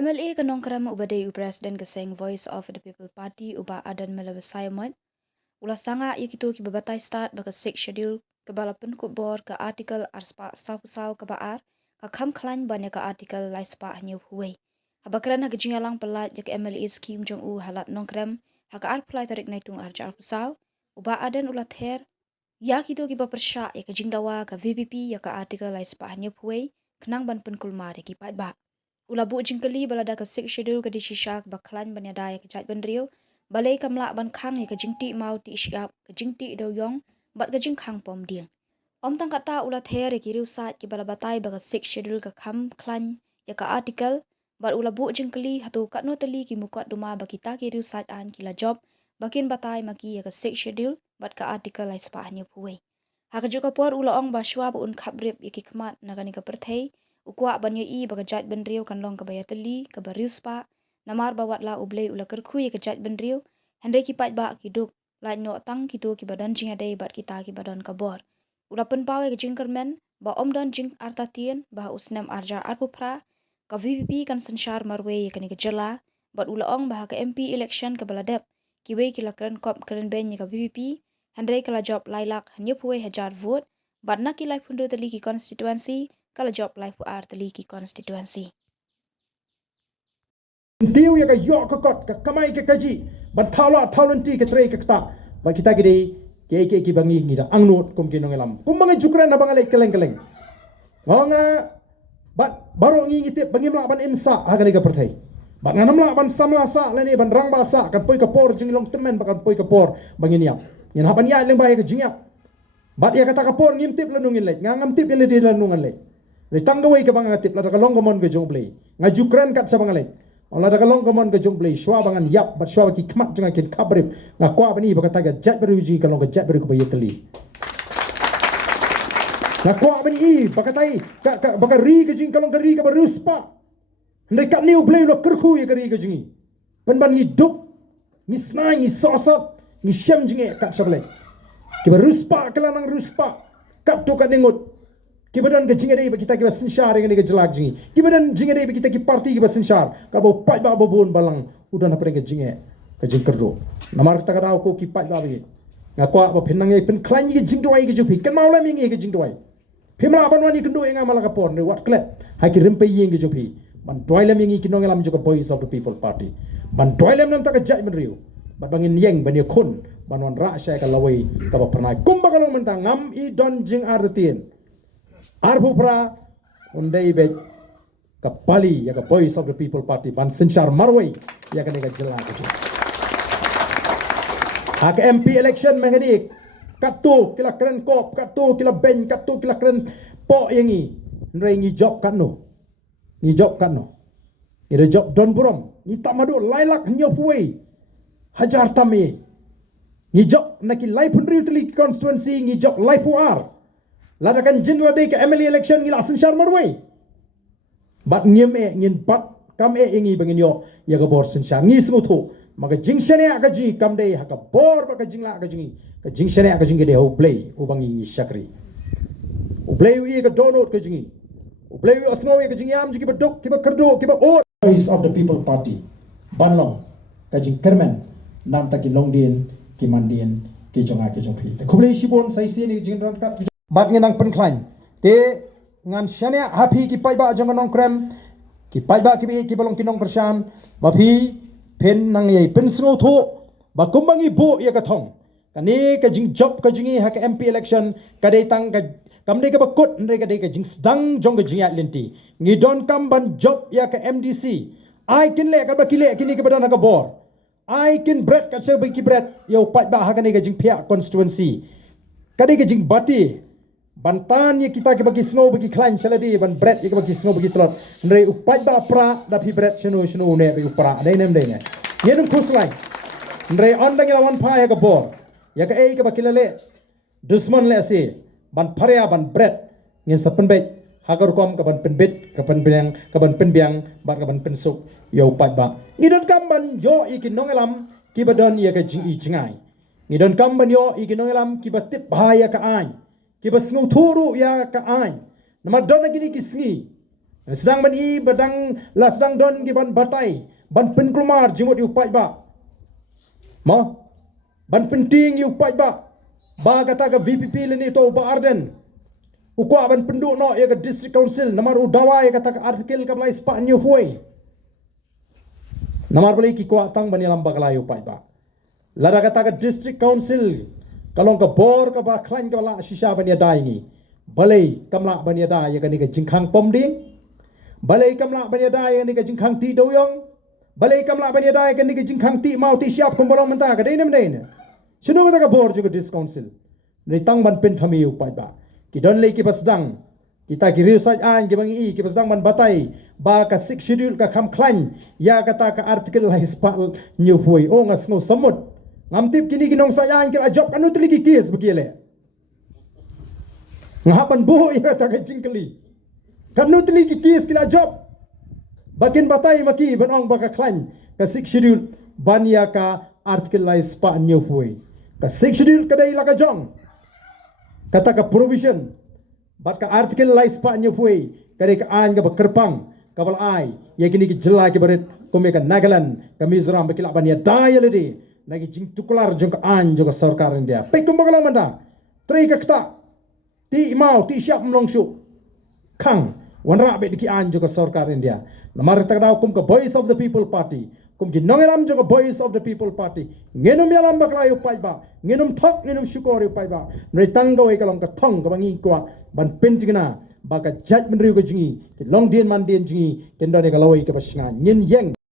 MLA ka nongkram ubadai President kaseng Voice of the People Party uba adan melawasayamad. Ula sanga yakito ki babatai Stad baka 6 schedule ke balapan kubor ke artikel arspa saw ke baar ka Kham Khlain banyak ke artikel laispa hanyu huwei. Habakran ha gejingalang pelat yak MLA scheme jong u halat nongkram ha ka arplai tarik naitung arja alpusaw uba adan ulat her yakito ki bapersya yak jingdawa ka VPP yak artikel laispa hanyu huwei kenang ban penkulmar ki ba. Ula bu jingkali balada ka 6 schedule ka di shisha ba Khlain banyadaya ka jat ban rio balai kamla ban khang ka jingti mau ti siap ka jingti do yong bat ka jing khang pom ding om tang kata ula ther ki riu sat ki bala batai ba ka 6 schedule ka Kham Khlain ya ka article bat ula bu jingkali hatu kat no tali ki mukot duma ba kita ki riu sat an ki la job bakin batai maki ya ka 6 schedule bat ka article lai spa ni puwe ha ka joka por ula ong ba shwa un khabrip ya ki khmat nagani ka perthei ukwa banyo i bagajat benrio kan long kabaya teli kabarius pa namar bawat la ublei ula kerkhu ye kajat benrio hendre ki pat ba ki duk la no tang ki to ki badan jinga dei bat kita ki badan kabor ula pen pawe ke jingkermen ba om don jing artatien ba usnam arja arpupra ka VPP kan sanshar marwe ye kani kejela bat ula ong ba ka MP election ka baladep ki we ki lakran kop kren ben ye ka VPP hendre kala job lailak hanyu puwe hajar vote bat na ki lai pundu teli ki constituency kalau job life ar teli ki constituency. Tiu ya ka yo ka kot ka kamai ka kaji ban thala thalanti ka tre ka ta ba kita gide ke bangi ngida angnut kum ki nongelam kum bangi jukran na bangalai keleng ngonga bat baro ngi ngite bangi mla ban imsa ha ka perthai ba nganam la ban samla sa leni ban rang ba sa kan poi ka por jinglong temen ba kan poi ka por bangi niam yen ha ban ya leng ba ya ka jingya bat ya kata ka por ngimtip lenungin le ngam tip ele di lenungan le Ritang gawai ke bangang atip lada kalong kamon ke jongblay ngaju kren kat sa bangalay on lada kalong kamon ke jongblay shwa bangan yap bat shwa ki kmat jangan kin kabrip ngakwa bani bakataga jat beruji kalong ke jat beru ke bayekali ngakwa bani bakatai ka bakari ke jing kalong kari ke baruspa ndai kat niu blay lo kerkhu ye kari ke jingi ban ni duk ni snai ni sosot ni shem jinge kat sablay ke baruspa kelanang ruspa kat to kat ningut Kibadan ke jingade kita ki basinshar ngene ke jelak jingi kibadan jingade kita ki parti ki basinshar ka bo pai ba bon balang udan apre ke jinge ke jingkerdo namar kita ka ko ki pai ba bi ngakwa ba phinang ye pen Khlain ki jingdoi ki jupi kan maula mi nge ke jingdoi phimla ban wani kendo enga malaka por ne wat klet ha ki rimpe yeng ki jupi ban toilam ngi ki nongelam ju ka Voice of the People Party ban toilam nam ta ka jai men riu bat bangin yeng ban ye khun ban wan ra sha ka lawai ka ba pranai kumba kalong mentang ngam I don jing artien Arbupra undai be kapali ya ka Voice of the People Party ban sinchar marwai ya ka nega jelak ha ka MP election mengani katu kila kren kop katu kila ben katu kila kren po yangi ndrai ngi job kanu ni job don burom ni tamadu lailak nyopuai hajar tami ni job naki life hundred constituency ni job life war ladakan jindla dei ke MLA election ngila sinshar marwai bat ngiem ngin bat kam ingi bangin yo ya ga bor sinshar ngi smutu maga jingshane aga ji kam dei ha ka bor ba ka jingla aga jingi ka jingshane aga jingi de ho play u bangi ngi shakri u play u ga donut ka jingi u play u asno ga jingi am jingi badok ki ba kardo ki ba o Voice of the People Party banlong ka jing kermen nam ta ki longdien ki mandien ki jonga ki jongpi te khublei shibon sai se ni jing ran ka bat ngenang pen Khlain te ngan shania happy ki pai ba jong nong krem ki pai ba ki balong ki nong pershan ba phi pen nang ye pen sno tho ba kumbangi bo ya ka thong kani ka jing job ka jingi ha ka MP election ka dei tang ka kam dei ka ba kut ndai ka dei ka jing dang jong ka jinga lenti ngi don kam ban job ya ka MDC ai kin le ka ba kile kini ka badan ha ka bor ai kin bread ka se ba ki bread yo pai ba ha ka nei ka jing phia constituency ka dei ka jing bati bantan ye kita ke bagi snow bagi Khlain saladi ban bread ye ke bagi snow bagi telur ndrei upai ba pra da pi bread shinu ne be upra dai nem dai ne ye num khuslai ndrei on dang lawan pha ye ka bor ya ka ei ke bakilale dusman le se ban pharia ban bread ngin sapen be hagar kom ka ban pen bit ka ban pen biang ba ka ban pen suk yo upai ba ngidon kam ban yo ikin nongelam ki badon ye ka jing I jingai ngidon kam ban yo ikin nongelam ki batip bahaya ka ai ki basngu thuru ya ka ai nama dona gini kisngi sedang ban i badang la sedang don gi ban batai ban penkelumar jimut yu pai ba mo ban penting yu pai ba kata ke VPP leni to ba Ardent ukwa ban penduk no ya ke district council namar udawai kata ke artikel ka blai spa new huai namar beli ki kwa tang ban yalam bakla yu pai ba lara kata ke district council kalau ke bor ka ba Khlain ka la shisha ban ya dai ni balai kamla ban ya dai ya ke ni ke jingkhang pom ding balai kamla ban ya dai ya ni ke jingkhang ti doyong balai kamla ban ya dai ke ni ke jingkhang ti mau ti siap kombolong menta ka dei nem dei ne sino ka bor juga dis council ni tang ban pen thami upai ba ki don lei ki pasdang kita ki research an ki bangi ki pasdang ban batai ba ka 6 schedule ka Kham Khlain ya kata ka artikel la hispa new hui o ngas ngo samut ngamtip kini ginong sayang ki job anu tli ki kes begile ngapan bo ya ta ka jingkeli kanu tli ki kes ki job bakin batai maki banong ba ka Khlain ka 6 schedule ban ya ka artikel la hispa new hui ka 6 schedule kadai la ka jong kata ka provision bat ka artikel la hispa new hui kadai ka an ka kerpang kabal ai ya kini ki jela ki baret kome ka Nagaland ka Mizoram bakila ban ya dai ledi lagi jing tukular jong ka an jong ka sarkar India pe kum bagalang manda tri ka kta ti mau ti siap mlong shu khang wanra be ki an jong ka sarkar India namar tak daw kum ka voice of the people party kum ki nongelam jong ka voice of the people party ngenum yalam bakla yu pai ba ngenum thok ngenum shukor yu pai ba nei tanggo e kalong ka thong ka bangi kwa ban pentingna ba ka judgment ru ka jingi ki long dien man dien jingi tenda ne ka lawai ka pasnga nyin yeng